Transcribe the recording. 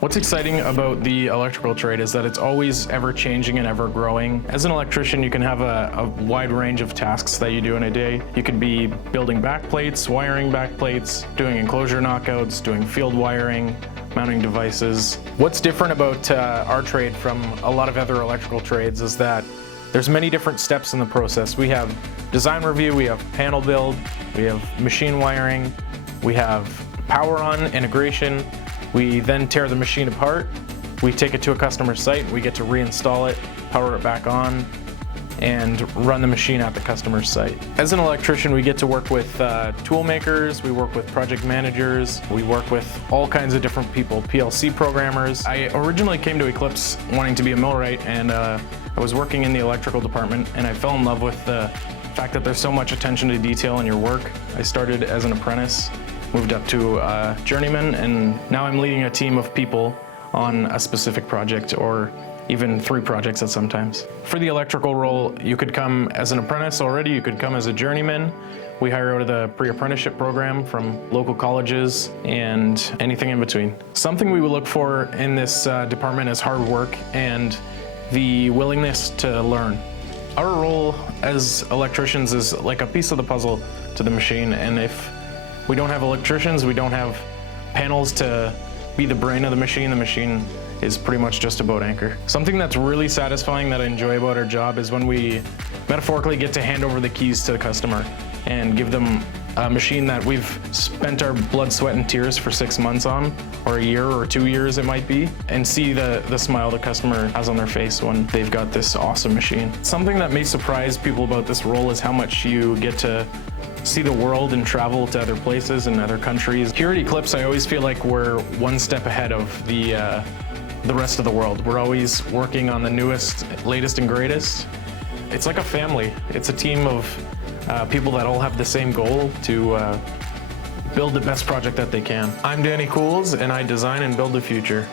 What's exciting about the electrical trade is that it's always ever changing and ever growing. As an electrician, you can have a wide range of tasks that you do in a day. You could be building backplates, wiring backplates, doing enclosure knockouts, doing field wiring, mounting devices. What's different about our trade from a lot of other electrical trades is that there's many different steps in the process. We have design review, we have panel build, we have machine wiring, we have power on integration. We then tear the machine apart, we take it to a customer site, we get to reinstall it, power it back on, and run the machine at the customer's site. As an electrician, we get to work with tool makers, we work with project managers, we work with all kinds of different people, PLC programmers. I originally came to Eclipse wanting to be a millwright, and I was working in the electrical department, and I fell in love with the fact that there's so much attention to detail in your work. I started as an apprentice, moved up to journeyman, and now I'm leading a team of people on a specific project, or even 3 projects at sometimes. For the electrical role, you could come as an apprentice already, you could come as a journeyman. We hire out of the pre-apprenticeship program from local colleges and anything in between. Something we would look for in this department is hard work and the willingness to learn. Our role as electricians is like a piece of the puzzle to the machine, and if we don't have electricians, we don't have panels to be the brain of the machine is pretty much just a boat anchor. Something that's really satisfying that I enjoy about our job is when we metaphorically get to hand over the keys to the customer and give them a machine that we've spent our blood, sweat, and tears for 6 months on, or a year or 2 years it might be, and see the smile the customer has on their face when they've got this awesome machine. Something that may surprise people about this role is how much you get to see the world and travel to other places and other countries. Here at Eclipse, I always feel like we're one step ahead of the rest of the world. We're always working on the newest, latest, and greatest. It's like a family. It's a team of people that all have the same goal to build the best project that they can. I'm Kools, and I design and build the future.